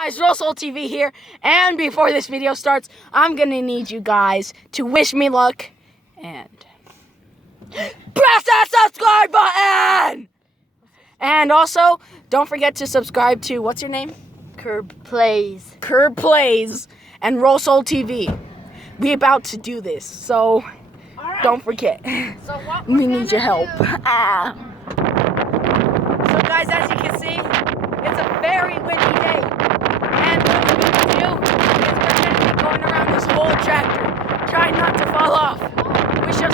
Guys, Russell TV here, and before this video starts, I'm gonna need you guys to wish me luck and press that subscribe button! And also, don't forget to subscribe to, what's your name? Curb Plays. Curb Plays and Russell TV. We about to do this, so don't forget. So we need your help. So guys, as you can see, it's a very windy day. And what we're going to do is we're going to be going around this whole tractor, trying not to fall off. We should...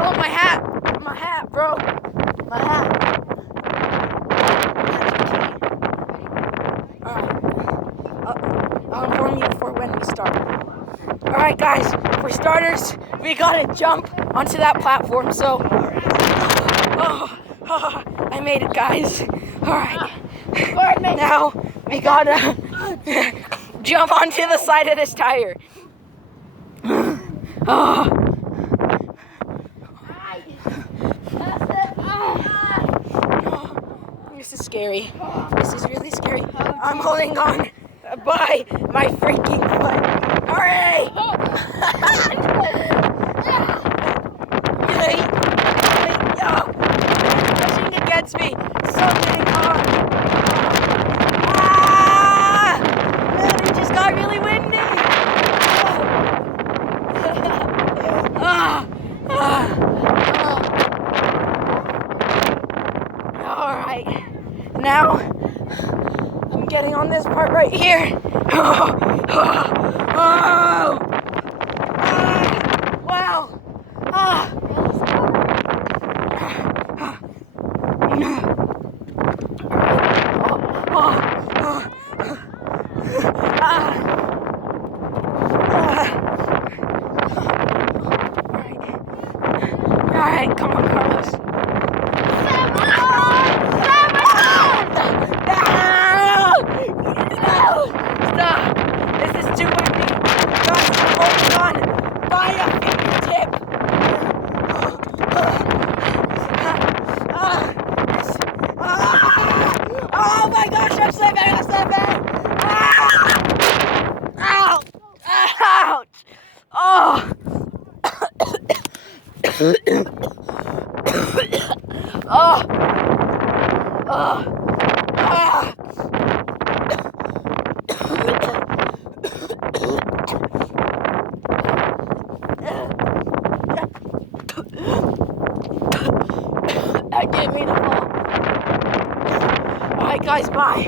Oh, my hat! My hat, bro! My hat! Alright. I'll inform you for when we start. Alright, guys, for starters, we gotta jump onto that platform, so... Oh, I made it, guys. Alright. Now, we gotta jump onto the side of this tire. Oh. This is scary. This is really scary. I'm holding on by my freaking foot. Hurry! Pushing against me. So getting hard. Man, it just got really windy. Alright. Now, I'm getting on this part right here. Wow. Alright, come on, Carlos. Stop! This is too windy. Guys, I'm holding on by a fingertip. Oh my gosh, I'm slipping! I'm slipping! Ow! Ouch! Oh! Oh! Oh! That gave me the fall. Alright guys, bye.